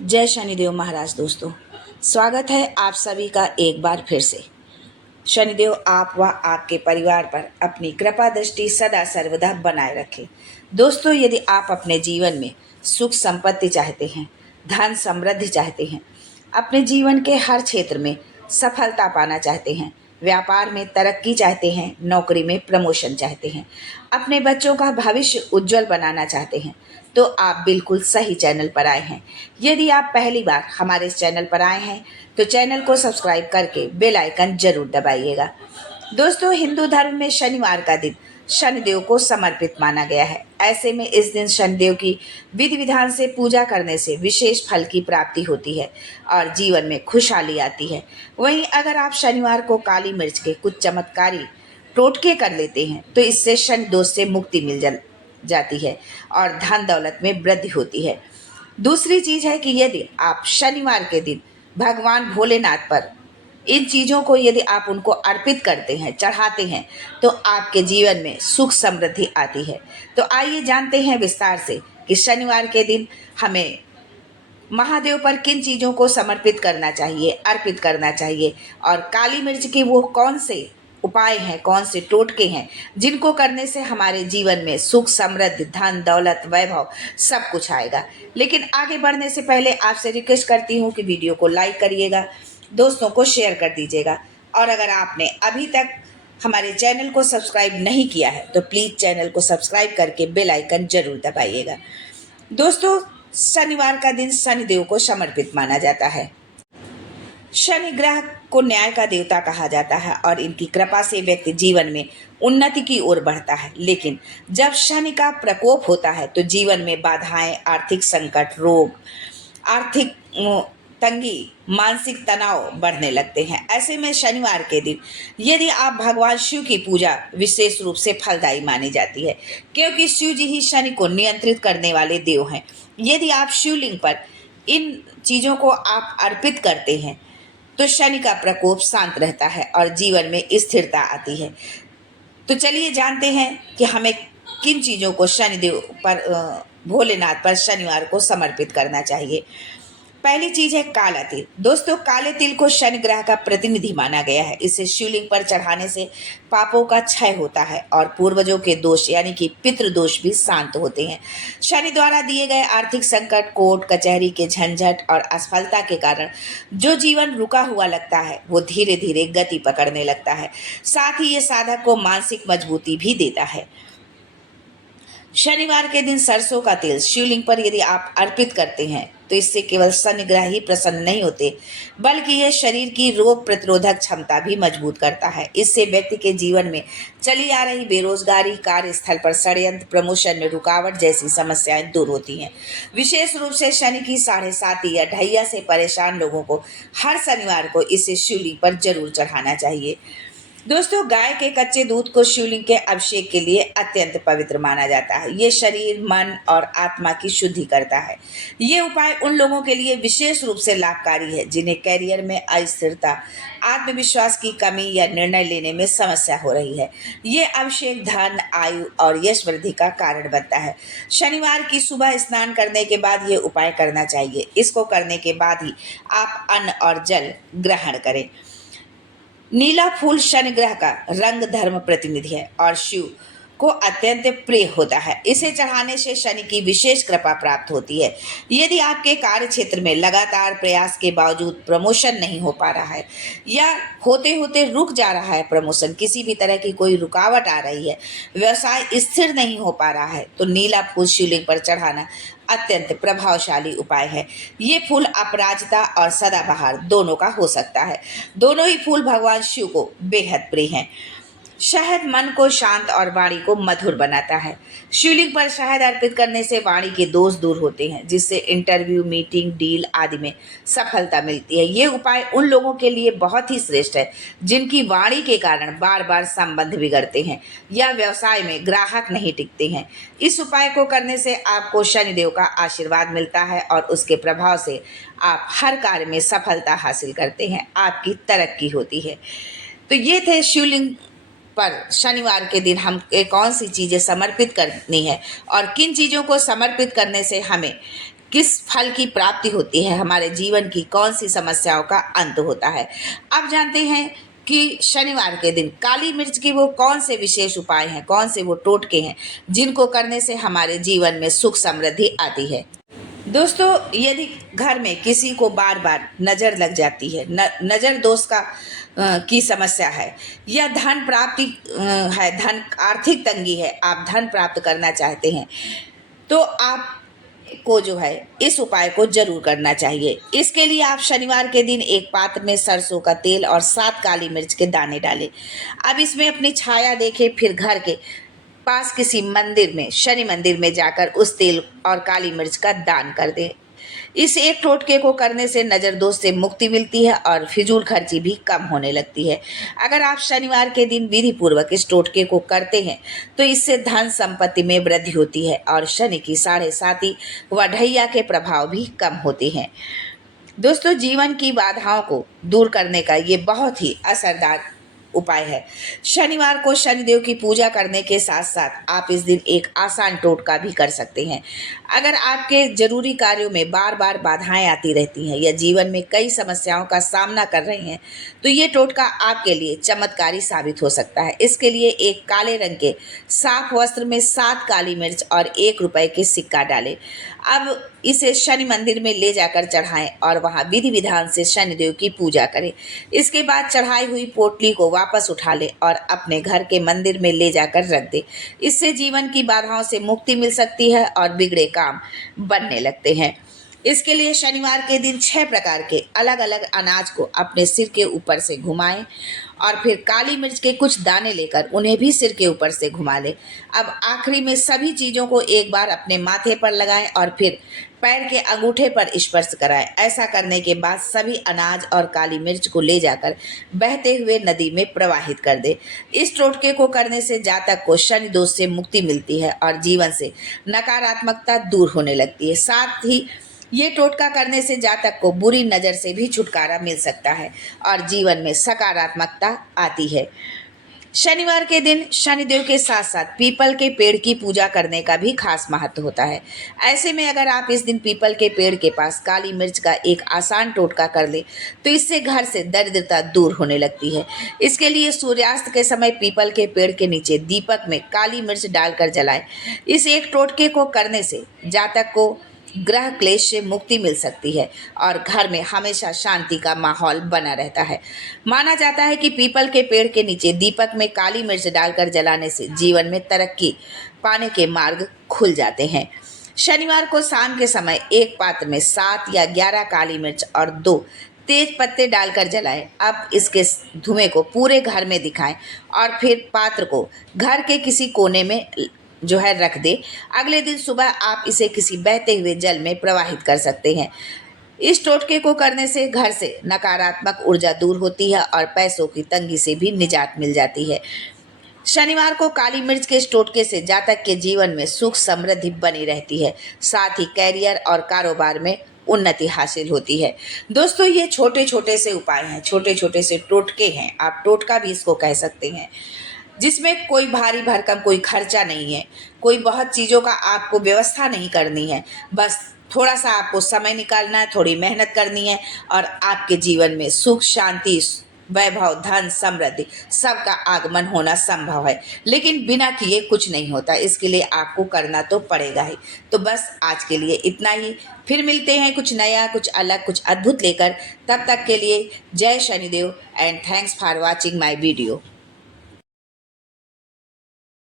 जय शनिदेव महाराज। दोस्तों, स्वागत है आप सभी का एक बार फिर से। शनिदेव आप व आपके परिवार पर अपनी कृपा दृष्टि सदा सर्वदा बनाए रखे। दोस्तों, यदि आप अपने जीवन में सुख संपत्ति चाहते हैं, धन समृद्धि चाहते हैं, अपने जीवन के हर क्षेत्र में सफलता पाना चाहते हैं, व्यापार में तरक्की चाहते हैं, नौकरी में प्रमोशन चाहते हैं, अपने बच्चों का भविष्य उज्जवल बनाना चाहते हैं, तो आप बिल्कुल सही चैनल पर आए हैं। यदि आप पहली बार हमारे इस चैनल पर आए हैं तो चैनल को सब्सक्राइब करके बेल आइकन जरूर दबाइएगा। दोस्तों, हिंदू धर्म में शनिवार का दिन शनिदेव को समर्पित माना गया है। ऐसे में इस दिन शनिदेव की विधि विधान से पूजा करने से विशेष फल की प्राप्ति होती है और जीवन में खुशहाली आती है। वहीं अगर आप शनिवार को काली मिर्च के कुछ चमत्कारी टोटके कर लेते हैं तो इससे शनि दोष से मुक्ति मिल जाती है और धन दौलत में वृद्धि होती है। दूसरी चीज है कि यदि आप शनिवार के दिन भगवान भोलेनाथ पर इन चीज़ों को यदि आप उनको अर्पित करते हैं, चढ़ाते हैं, तो आपके जीवन में सुख समृद्धि आती है। तो आइए जानते हैं विस्तार से कि शनिवार के दिन हमें महादेव पर किन चीज़ों को समर्पित करना चाहिए, अर्पित करना चाहिए, और काली मिर्च के वो कौन से उपाय हैं, कौन से टोटके हैं जिनको करने से हमारे जीवन में सुख समृद्धि, धन दौलत, वैभव सब कुछ आएगा। लेकिन आगे बढ़ने से पहले आपसे रिक्वेस्ट करती हूँ कि वीडियो को लाइक करिएगा, दोस्तों को शेयर कर दीजिएगा, और अगर आपने अभी तक हमारे चैनल को सब्सक्राइब नहीं किया है तो प्लीज़ चैनल को सब्सक्राइब करके बेल आइकन जरूर दबाइएगा। दोस्तों, शनिवार का दिन शनिदेव को समर्पित माना जाता है। शनि ग्रह को न्याय का देवता कहा जाता है और इनकी कृपा से व्यक्ति जीवन में उन्नति की ओर बढ़ता है। लेकिन जब शनि का प्रकोप होता है तो जीवन में बाधाएं, आर्थिक संकट, रोग, आर्थिक तंगी, मानसिक तनाव बढ़ने लगते हैं। ऐसे में शनिवार के दिन यदि आप भगवान शिव की पूजा विशेष रूप से फलदायी मानी जाती है, क्योंकि शिव जी ही शनि को नियंत्रित करने वाले देव हैं। यदि आप शिवलिंग पर इन चीज़ों को आप अर्पित करते हैं तो शनि का प्रकोप शांत रहता है और जीवन में स्थिरता आती है। तो चलिए जानते हैं कि हमें किन चीज़ों को शनिदेव पर, भोलेनाथ पर शनिवार को समर्पित करना चाहिए। पहली चीज है काला तिल। दोस्तों, काले तिल को शनि ग्रह का प्रतिनिधि माना गया है। इसे शिवलिंग पर चढ़ाने से पापों का क्षय होता है और पूर्वजों के दोष यानी कि पितृ दोष भी शांत होते हैं। शनि द्वारा दिए गए आर्थिक संकट, कोर्ट कचहरी के झंझट और असफलता के कारण जो जीवन रुका हुआ लगता है वो धीरे धीरे गति पकड़ने लगता है। साथ ही ये साधक को मानसिक मजबूती भी देता है। शनिवार के दिन सरसों का तेल शिवलिंग पर यदि आप अर्पित करते हैं तो इससे केवल शनि ग्रह ही प्रसन्न नहीं होते, बल्कि यह शरीर की रोग प्रतिरोधक क्षमता भी मजबूत करता है। इससे व्यक्ति के जीवन में चली आ रही बेरोजगारी, कार्यस्थल पर षड्यंत्र, प्रमोशन में रुकावट जैसी समस्याएं दूर होती हैं। विशेष रूप से शनि की 7.5 या ढैया से परेशान लोगों को हर शनिवार को इसे शिवलिंग पर जरूर चढ़ाना चाहिए। दोस्तों, गाय के कच्चे दूध को शिवलिंग के अभिषेक के लिए अत्यंत पवित्र माना जाता है। ये शरीर, मन और आत्मा की शुद्धि करता है। ये उपाय उन लोगों के लिए विशेष रूप से लाभकारी है जिन्हें कैरियर में अस्थिरता, आत्मविश्वास की कमी या निर्णय लेने में समस्या हो रही है। ये अभिषेक धन, आयु और यश वृद्धि का कारण बनता है। शनिवार की सुबह स्नान करने के बाद ये उपाय करना चाहिए। इसको करने के बाद ही आप अन्न और जल ग्रहण करें। नीला फूल शनि ग्रह का रंग धर्म प्रतिनिधि है और शिव को अत्यंत प्रिय होता है। इसे चढ़ाने से शनि की विशेष कृपा प्राप्त होती है। यदि आपके कार्य क्षेत्र में लगातार प्रयास के बावजूद प्रमोशन नहीं हो पा रहा है या होते होते रुक जा रहा है प्रमोशन, किसी भी तरह की कोई रुकावट आ रही है, व्यवसाय स्थिर नहीं हो पा रहा है, तो नीला फूल शिवलिंग पर चढ़ाना अत्यंत प्रभावशाली उपाय है। ये फूल अपराजिता और सदाबहार दोनों का हो सकता है। दोनों ही फूल भगवान शिव को बेहद प्रिय हैं। शहद मन को शांत और वाणी को मधुर बनाता है। शिवलिंग पर शहद अर्पित करने से वाणी के दोष दूर होते हैं, जिससे इंटरव्यू, मीटिंग, डील आदि में सफलता मिलती है। ये उपाय उन लोगों के लिए बहुत ही श्रेष्ठ है जिनकी वाणी के कारण बार बार संबंध बिगड़ते हैं या व्यवसाय में ग्राहक नहीं टिकते हैं। इस उपाय को करने से आपको शनिदेव का आशीर्वाद मिलता है और उसके प्रभाव से आप हर कार्य में सफलता हासिल करते हैं, आपकी तरक्की होती है। तो ये थे शिवलिंग पर शनिवार के दिन हम कौन सी चीज़ें समर्पित करनी है और किन चीज़ों को समर्पित करने से हमें किस फल की प्राप्ति होती है, हमारे जीवन की कौन सी समस्याओं का अंत होता है। अब जानते हैं कि शनिवार के दिन काली मिर्च की वो कौन से विशेष उपाय हैं, कौन से वो टोटके हैं जिनको करने से हमारे जीवन में सुख समृद्धि आती है। दोस्तों, यदि घर में किसी को बार बार नज़र लग जाती है, नज़र दोष का की समस्या है, या धन प्राप्ति है, धन आर्थिक तंगी है, आप धन प्राप्त करना चाहते हैं, तो आप को जो है इस उपाय को जरूर करना चाहिए। इसके लिए आप शनिवार के दिन एक पात्र में सरसों का तेल और 7 काली मिर्च के दाने डालें। अब इसमें अपनी छाया देखें, फिर घर के पास किसी मंदिर में, शनि मंदिर में जाकर उस तेल और काली मिर्च का दान कर दें। इस एक टोटके को करने से नज़र दोष से मुक्ति मिलती है और फिजूल खर्ची भी कम होने लगती है। अगर आप शनिवार के दिन विधि पूर्वक इस टोटके को करते हैं तो इससे धन संपत्ति में वृद्धि होती है और शनि की 7.5 व ढैया के प्रभाव भी कम होते हैं। दोस्तों, जीवन की बाधाओं को दूर करने का ये बहुत ही असरदार उपाय है। शनिवार को शनिदेव की पूजा करने के साथ साथ आप इस दिन एक आसान टोटका भी कर सकते हैं। अगर आपके जरूरी कार्यों में बार बार बाधाएं आती रहती हैं या जीवन में कई समस्याओं का सामना कर रहे हैं, तो ये टोटका आपके लिए चमत्कारी साबित हो सकता है। इसके लिए एक काले रंग के साफ वस्त्र में 7 काली मिर्च और 1 रुपए के सिक्का डालें। अब इसे शनि मंदिर में ले जाकर चढ़ाएं और वहां विधि विधान से शनिदेव की पूजा करें। इसके बाद चढ़ाई हुई पोटली को वापस उठा लें और अपने घर के मंदिर में ले जाकर रख दें। इससे जीवन की बाधाओं से मुक्ति मिल सकती है और बिगड़े काम बनने लगते हैं। इसके लिए शनिवार के दिन 6 प्रकार के अलग अलग अनाज को अपने सिर के ऊपर से घुमाएं और फिर काली मिर्च के कुछ दाने लेकर उन्हें भी सिर के ऊपर से घुमा लें। अब आखिरी में सभी चीज़ों को एक बार अपने माथे पर लगाएं और फिर पैर के अंगूठे पर स्पर्श कराएं। ऐसा करने के बाद सभी अनाज और काली मिर्च को ले जाकर बहते हुए नदी में प्रवाहित कर दें। इस टोटके को करने से जातक को शनि दोष से मुक्ति मिलती है और जीवन से नकारात्मकता दूर होने लगती है। साथ ही ये टोटका करने से जातक को बुरी नज़र से भी छुटकारा मिल सकता है और जीवन में सकारात्मकता आती है। शनिवार के दिन शनिदेव के साथ साथ पीपल के पेड़ की पूजा करने का भी खास महत्व होता है। ऐसे में अगर आप इस दिन पीपल के पेड़ के पास काली मिर्च का एक आसान टोटका कर लें तो इससे घर से दरिद्रता दूर होने लगती है। इसके लिए सूर्यास्त के समय पीपल के पेड़ के नीचे दीपक में काली मिर्च डालकर जलाएं। इस एक टोटके को करने से जातक को ग्रह क्लेश से मुक्ति मिल सकती है और घर में हमेशा शांति का माहौल बना रहता है। माना जाता है कि पीपल के पेड़ के नीचे दीपक में काली मिर्च डालकर जलाने से जीवन में तरक्की पाने के मार्ग खुल जाते हैं। शनिवार को शाम के समय एक पात्र में 7 या 11 काली मिर्च और 2 तेज पत्ते डालकर जलाएं। अब इसके धुएं को पूरे घर में दिखाएं और फिर पात्र को घर के किसी कोने में जो है रख दे। अगले दिन सुबह आप इसे किसी बहते हुए जल में प्रवाहित कर सकते हैं। इस टोटके को करने से घर से नकारात्मक ऊर्जा दूर होती है और पैसों की तंगी से भी निजात मिल जाती है। शनिवार को काली मिर्च के इस टोटके से जातक के जीवन में सुख समृद्धि बनी रहती है, साथ ही कैरियर और कारोबार में उन्नति हासिल होती है। दोस्तों, ये छोटे छोटे से उपाय हैं, छोटे छोटे से टोटके हैं, आप टोटका भी इसको कह सकते हैं, जिसमें कोई भारी भरकम कोई खर्चा नहीं है, कोई बहुत चीज़ों का आपको व्यवस्था नहीं करनी है। बस थोड़ा सा आपको समय निकालना है, थोड़ी मेहनत करनी है और आपके जीवन में सुख, शांति, वैभव, धन, समृद्धि सबका आगमन होना संभव है। लेकिन बिना किए कुछ नहीं होता, इसके लिए आपको करना तो पड़ेगा ही। तो बस आज के लिए इतना ही। फिर मिलते हैं कुछ नया, कुछ अलग, कुछ अद्भुत लेकर। तब तक के लिए जय Shanidev and thanks for watching my video.